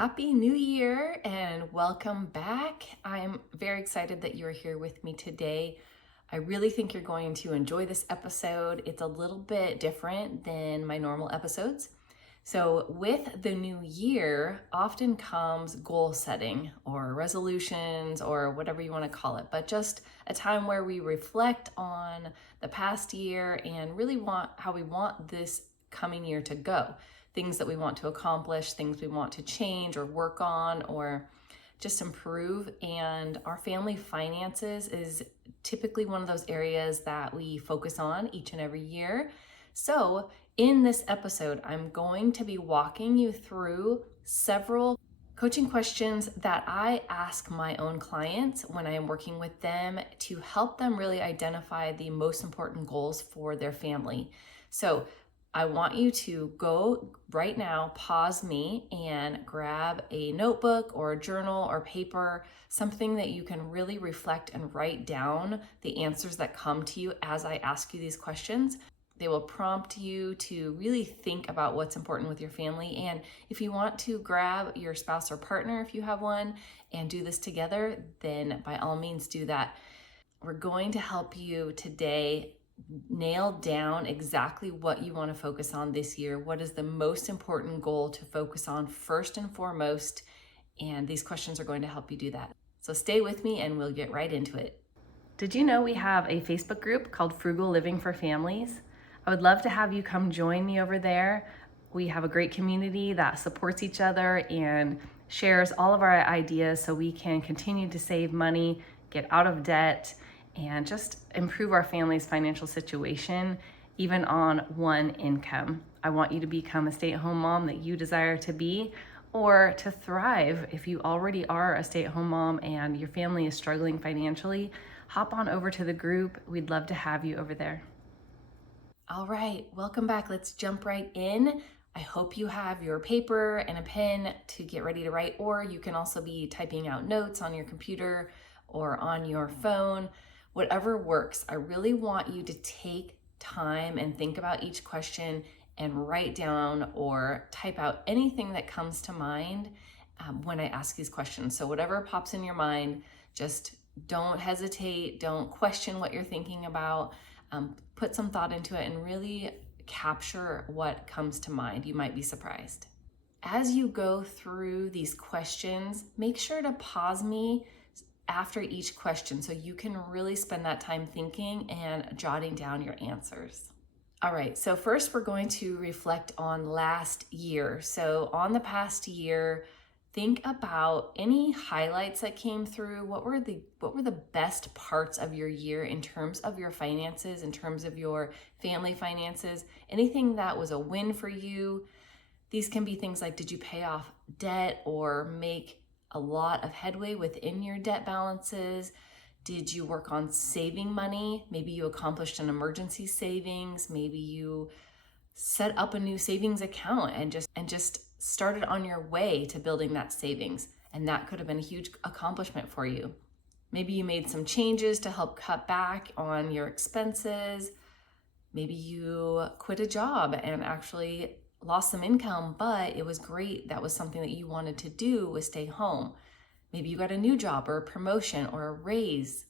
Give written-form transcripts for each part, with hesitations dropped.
Happy New Year and welcome back. I'm very excited that you're here with me today. I really think you're going to enjoy this episode. It's a little bit different than my normal episodes. So, with the new year, often comes goal setting or resolutions or whatever you want to call it, but just a time where we reflect on the past year and really want how we want this coming year to go. Things that we want to accomplish, things we want to change or work on or just improve. And our family finances is typically one of those areas that we focus on each and every year. So in this episode, I'm going to be walking you through several coaching questions that I ask my own clients when I am working with them to help them really identify the most important goals for their family. So I want you to go right now, pause me, and grab a notebook or a journal or paper, something that you can really reflect and write down the answers that come to you as I ask you these questions. They will prompt you to really think about what's important with your family. And if you want to grab your spouse or partner, if you have one, and do this together, then by all means do that. We're going to help you today nail down exactly what you want to focus on this year. What is the most important goal to focus on first and foremost? And these questions are going to help you do that. So stay with me and we'll get right into it. Did you know we have a Facebook group called Frugal Living for Families? I would love to have you come join me over there. We have a great community that supports each other and shares all of our ideas so we can continue to save money, get out of debt, and just improve our family's financial situation, even on one income. I want you to become a stay-at-home mom that you desire to be, or to thrive. If you already are a stay-at-home mom and your family is struggling financially, hop on over to the group. We'd love to have you over there. All right, welcome back. Let's jump right in. I hope you have your paper and a pen to get ready to write, or you can also be typing out notes on your computer or on your phone. Whatever works. I really want you to take time and think about each question and write down or type out anything that comes to mind when I ask these questions. So whatever pops in your mind, just don't hesitate, don't question what you're thinking about, put some thought into it and really capture what comes to mind. You might be surprised. As you go through these questions, make sure to pause me after each question so you can really spend that time thinking and jotting down your answers. All right, so first we're going to reflect on last year. So on the past year, think about any highlights that came through. What were the best parts of your year in terms of your finances, in terms of your family finances, anything that was a win for you. These can be things like, did you pay off debt or make a lot of headway within your debt balances? Did you work on saving money? Maybe you accomplished an emergency savings. Maybe you set up a new savings account and just started on your way to building that savings. And that could have been a huge accomplishment for you. Maybe you made some changes to help cut back on your expenses. Maybe you quit a job and actually lost some income, but it was great. That was something that you wanted to do, was stay home. Maybe you got a new job or a promotion or a raise.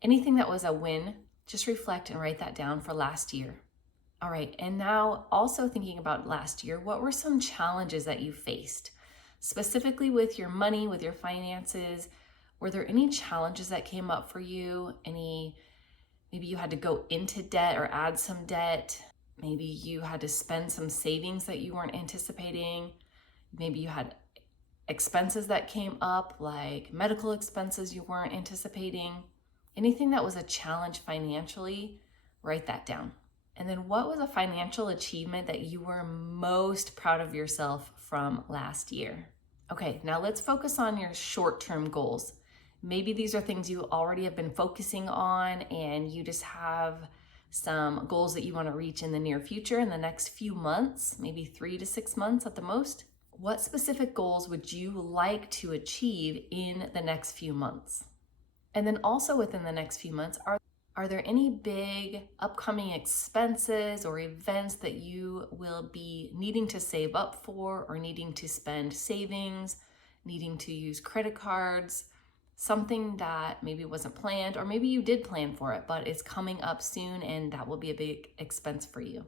Anything that was a win, just reflect and write that down for last year. All right, and now also thinking about last year, what were some challenges that you faced? Specifically with your money, with your finances, were there any challenges that came up for you? Maybe you had to go into debt or add some debt. Maybe you had to spend some savings that you weren't anticipating. Maybe you had expenses that came up, like medical expenses you weren't anticipating. Anything that was a challenge financially, write that down. And then what was a financial achievement that you were most proud of yourself from last year? Okay, now let's focus on your short-term goals. Maybe these are things you already have been focusing on and you just have some goals that you want to reach in the near future, in the next few months, maybe 3 to 6 months at the most. What specific goals would you like to achieve in the next few months? And then also within the next few months, Are there any big upcoming expenses or events that you will be needing to save up for, or needing to spend savings, needing to use credit cards, something that maybe wasn't planned, or maybe you did plan for it, but it's coming up soon and that will be a big expense for you?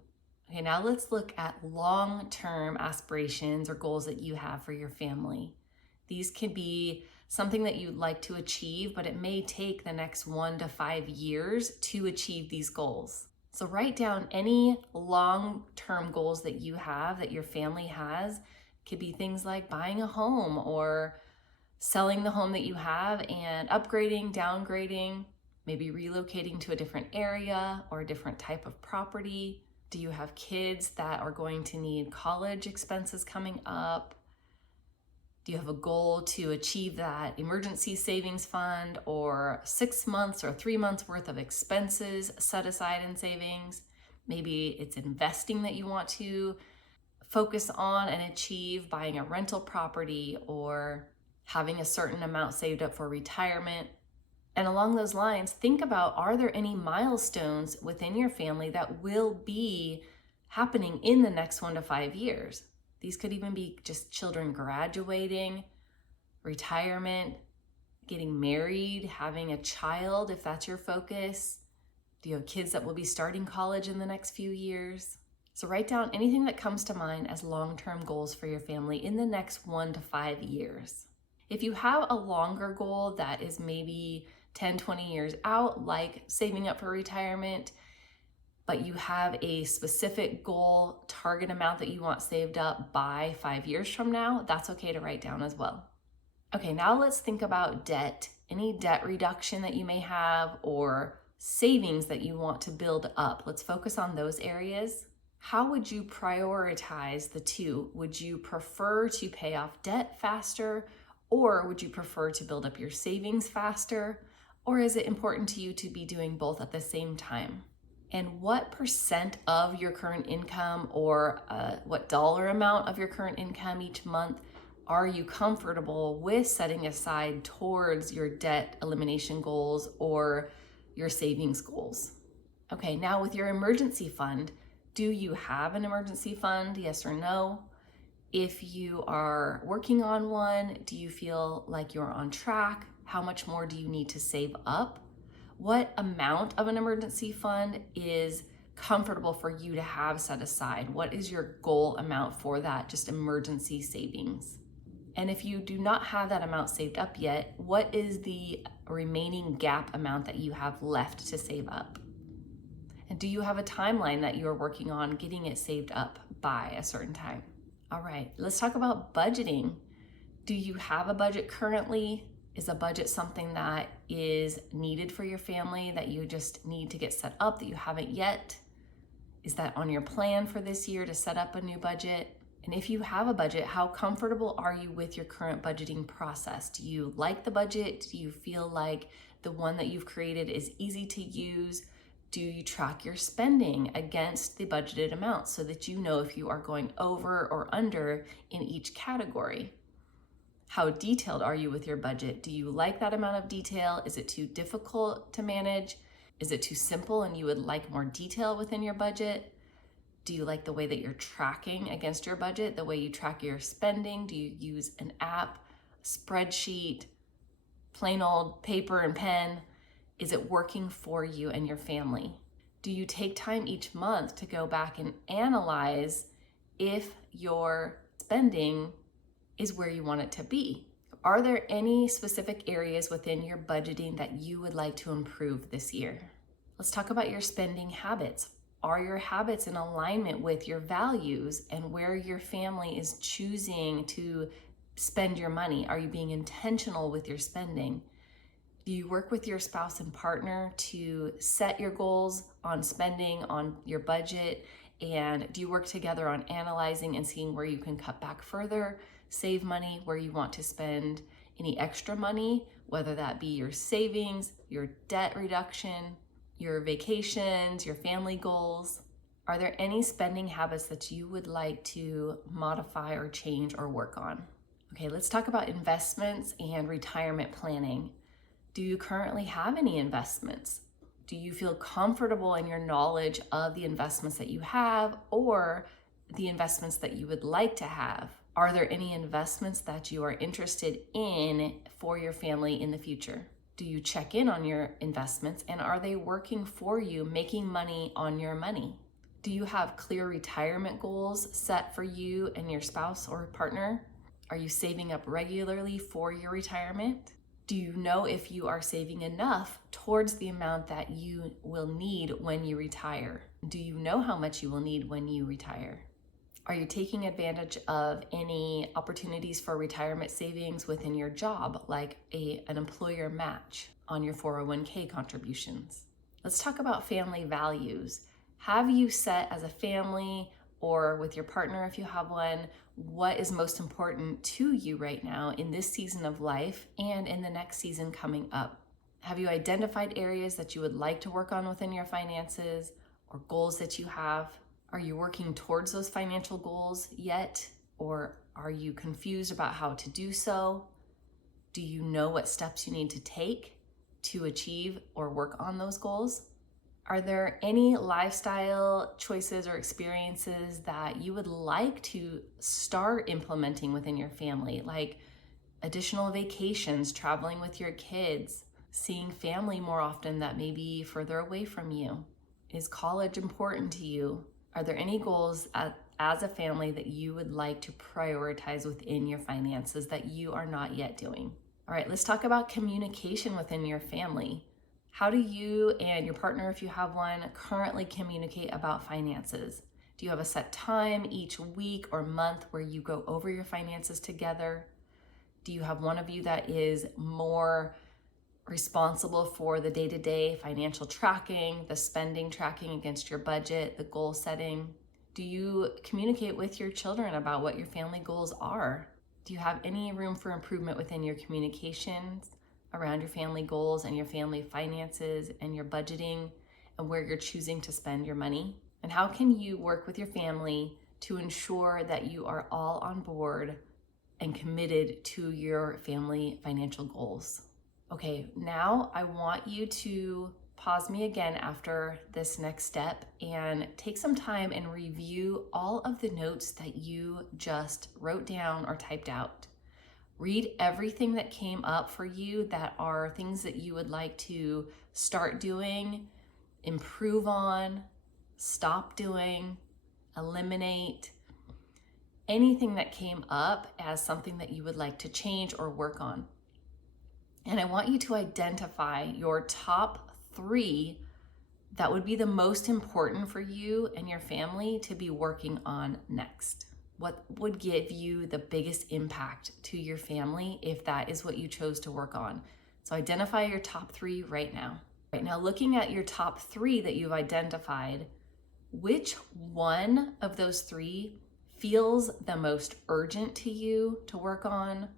Okay, now let's look at long-term aspirations or goals that you have for your family. These can be something that you'd like to achieve, but it may take the next 1 to 5 years to achieve these goals. So write down any long-term goals that you have, that your family has. It could be things like buying a home or selling the home that you have and upgrading, downgrading, maybe relocating to a different area or a different type of property. Do you have kids that are going to need college expenses coming up? Do you have a goal to achieve that emergency savings fund, or 6 months or 3 months worth of expenses set aside in savings? Maybe it's investing that you want to focus on and achieve, buying a rental property or having a certain amount saved up for retirement. And along those lines, think about, are there any milestones within your family that will be happening in the next 1 to 5 years? These could even be just children graduating, retirement, getting married, having a child, if that's your focus. Do you have kids that will be starting college in the next few years? So write down anything that comes to mind as long-term goals for your family in the next 1 to 5 years. If you have a longer goal that is maybe 10, 20 years out, like saving up for retirement, but you have a specific goal, target amount that you want saved up by 5 years from now, that's okay to write down as well. Okay, now let's think about debt. Any debt reduction that you may have, or savings that you want to build up. Let's focus on those areas. How would you prioritize the two? Would you prefer to pay off debt faster, or would you prefer to build up your savings faster? Or is it important to you to be doing both at the same time? And what percent of your current income, or what dollar amount of your current income each month are you comfortable with setting aside towards your debt elimination goals or your savings goals? Okay, now with your emergency fund, do you have an emergency fund? Yes or no? If you are working on one, do you feel like you're on track? How much more do you need to save up? What amount of an emergency fund is comfortable for you to have set aside? What is your goal amount for that, just emergency savings? And if you do not have that amount saved up yet, what is the remaining gap amount that you have left to save up? And do you have a timeline that you are working on getting it saved up by a certain time? All right, let's talk about budgeting. Do you have a budget currently? Is a budget something that is needed for your family, that you just need to get set up, that you haven't yet? Is that on your plan for this year to set up a new budget? And if you have a budget, how comfortable are you with your current budgeting process? Do you like the budget? Do you feel like the one that you've created is easy to use? Do you track your spending against the budgeted amount so that you know if you are going over or under in each category? How detailed are you with your budget? Do you like that amount of detail? Is it too difficult to manage? Is it too simple and you would like more detail within your budget? Do you like the way that you're tracking against your budget, the way you track your spending? Do you use an app, spreadsheet, plain old paper and pen? Is it working for you and your family? Do you take time each month to go back and analyze if your spending is where you want it to be? Are there any specific areas within your budgeting that you would like to improve this year? Let's talk about your spending habits. Are your habits in alignment with your values and where your family is choosing to spend your money? Are you being intentional with your spending? Do you work with your spouse and partner to set your goals on spending, on your budget? And do you work together on analyzing and seeing where you can cut back further, save money, where you want to spend any extra money, whether that be your savings, your debt reduction, your vacations, your family goals? Are there any spending habits that you would like to modify or change or work on? Okay, let's talk about investments and retirement planning. Do you currently have any investments? Do you feel comfortable in your knowledge of the investments that you have or the investments that you would like to have? Are there any investments that you are interested in for your family in the future? Do you check in on your investments, and are they working for you, making money on your money? Do you have clear retirement goals set for you and your spouse or partner? Are you saving up regularly for your retirement? Do you know if you are saving enough towards the amount that you will need when you retire? Do you know how much you will need when you retire? Are you taking advantage of any opportunities for retirement savings within your job, like an employer match on your 401k contributions? Let's talk about family values. Have you set as a family or with your partner, if you have one, what is most important to you right now in this season of life and in the next season coming up? Have you identified areas that you would like to work on within your finances or goals that you have? Are you working towards those financial goals yet? Or are you confused about how to do so? Do you know what steps you need to take to achieve or work on those goals? Are there any lifestyle choices or experiences that you would like to start implementing within your family, like additional vacations, traveling with your kids, seeing family more often that may be further away from you? Is college important to you? Are there any goals as a family that you would like to prioritize within your finances that you are not yet doing? All right, let's talk about communication within your family. How do you and your partner, if you have one, currently communicate about finances? Do you have a set time each week or month where you go over your finances together? Do you have one of you that is more responsible for the day-to-day financial tracking, the spending tracking against your budget, the goal setting? Do you communicate with your children about what your family goals are? Do you have any room for improvement within your communications around your family goals and your family finances and your budgeting and where you're choosing to spend your money? And how can you work with your family to ensure that you are all on board and committed to your family financial goals? Okay, now I want you to pause me again after this next step and take some time and review all of the notes that you just wrote down or typed out. Read everything that came up for you that are things that you would like to start doing, improve on, stop doing, eliminate, anything that came up as something that you would like to change or work on. And I want you to identify your top 3 that would be the most important for you and your family to be working on next. What would give you the biggest impact to your family if that is what you chose to work on? So identify your top 3 right now. Right now, looking at your top 3 that you've identified, which one of those 3 feels the most urgent to you to work on,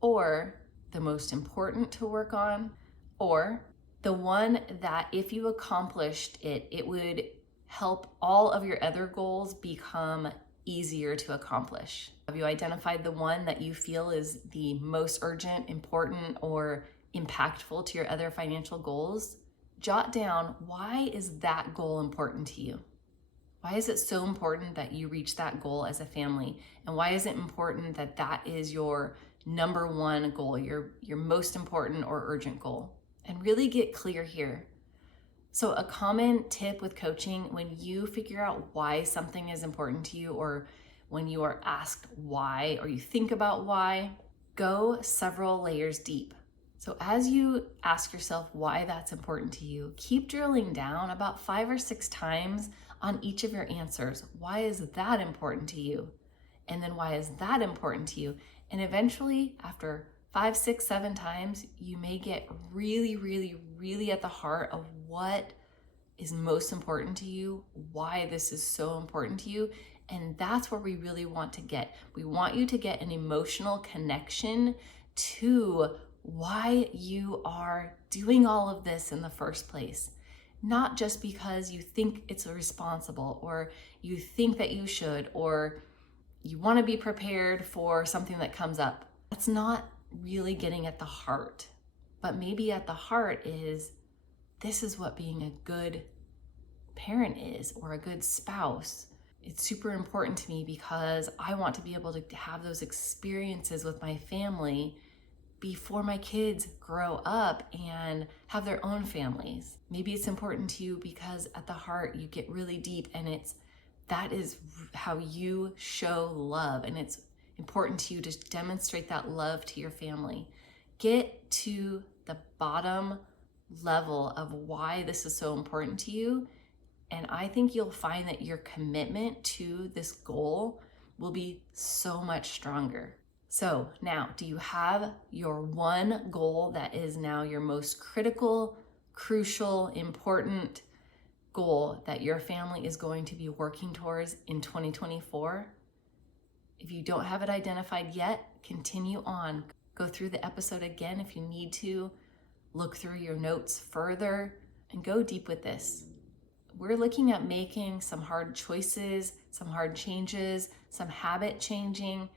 or the most important to work on, or the one that if you accomplished it, it would help all of your other goals become easier to accomplish? Have you identified the one that you feel is the most urgent, important, or impactful to your other financial goals? Jot down, why is that goal important to you? Why is it so important that you reach that goal as a family? And why is it important that that is your number 1 goal, your most important or urgent goal? And really get clear here. So a common tip with coaching, when you figure out why something is important to you, or when you are asked why, or you think about why, go several layers deep. So as you ask yourself why that's important to you, keep drilling down about 5 or 6 times on each of your answers. Why is that important to you? And then why is that important to you? And eventually, after 5, 6, 7 times, you may get really, really, really at the heart of what is most important to you, why this is so important to you. And that's where we really want to get. We want you to get an emotional connection to why you are doing all of this in the first place. Not just because you think it's responsible, or you think that you should, or you want to be prepared for something that comes up. That's not really getting at the heart. But maybe at the heart is, this is what being a good parent is, or a good spouse. It's super important to me because I want to be able to have those experiences with my family before my kids grow up and have their own families. Maybe it's important to you because at the heart you get really deep, and that is how you show love, and it's important to you to demonstrate that love to your family. Get to the bottom level of why this is so important to you, and I think you'll find that your commitment to this goal will be so much stronger. So now, do you have your one goal that is now your most critical, crucial, important goal that your family is going to be working towards in 2024? If you don't have it identified yet, continue on. Go through the episode again if you need to. Look through your notes further and go deep with this. We're looking at making some hard choices, some hard changes, some habit changing.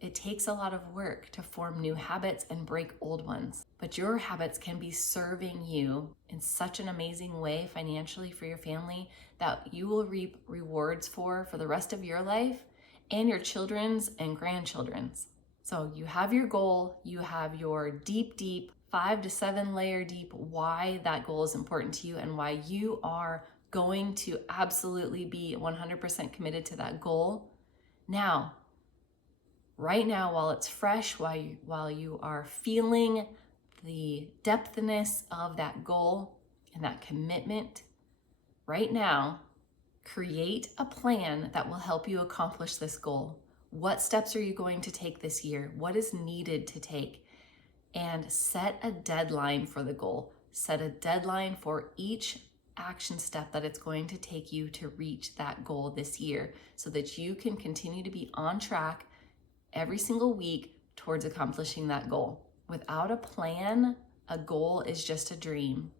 It takes a lot of work to form new habits and break old ones, but your habits can be serving you in such an amazing way financially for your family that you will reap rewards for the rest of your life and your children's and grandchildren's. So you have your goal, you have your deep 5 to 7 layer deep why that goal is important to you and why you are going to absolutely be 100% committed to that goal. Now, right now, while it's fresh, while you are feeling the depthness of that goal and that commitment, right now, create a plan that will help you accomplish this goal. What steps are you going to take this year? What is needed to take? And set a deadline for the goal. Set a deadline for each action step that it's going to take you to reach that goal this year so that you can continue to be on track every single week towards accomplishing that goal. Without a plan, a goal is just a dream.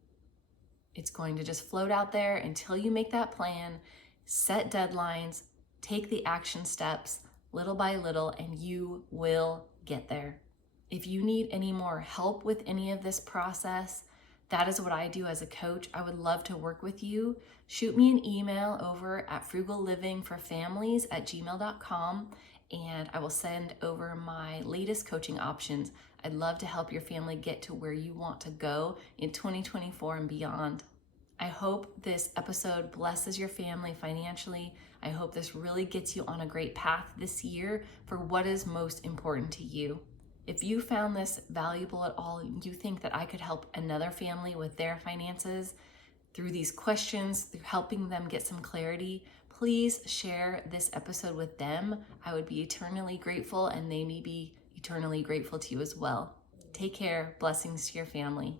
It's going to just float out there until you make that plan, set deadlines, take the action steps little by little, and you will get there. If you need any more help with any of this process, that is what I do as a coach. I would love to work with you. Shoot me an email over at frugallivingforfamilies@gmail.com and I will send over my latest coaching options. I'd love to help your family get to where you want to go in 2024 and beyond. I hope this episode blesses your family financially. I hope this really gets you on a great path this year for what is most important to you. If you found this valuable at all, you think that I could help another family with their finances through these questions, through helping them get some clarity, please share this episode with them. I would be eternally grateful, and they may be eternally grateful to you as well. Take care. Blessings to your family.